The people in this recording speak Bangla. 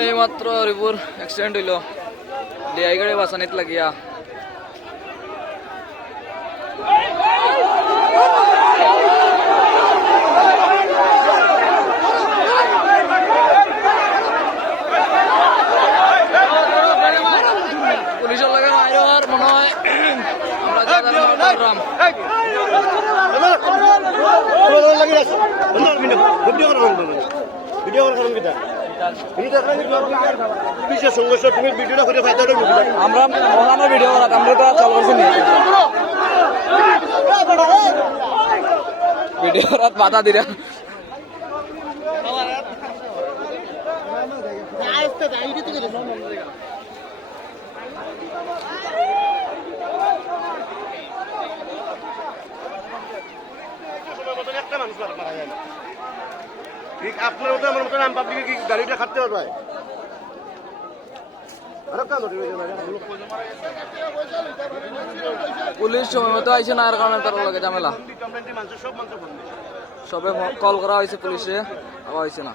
এই মাত্র হরিপুর অ্যাক্সিডেন্ট হইল ডিআই গাড়ি বাঁচানিত লাগিয়া পুলিশের লাগে মাইর মনে হয় আমরা ভিডিও করা আমরা তো চাল করছি ভিডিও করাত বাধা দিরা আপনার মতো আমার মতো নাম পাবলিক কি গাড়িটা খাটতে পারবে পুলিশ সময় মতো আইসে না আর কারণে তার লগে ঝামেলা সবে কল করা হয়েছে পুলিশে আবার হয়েছে না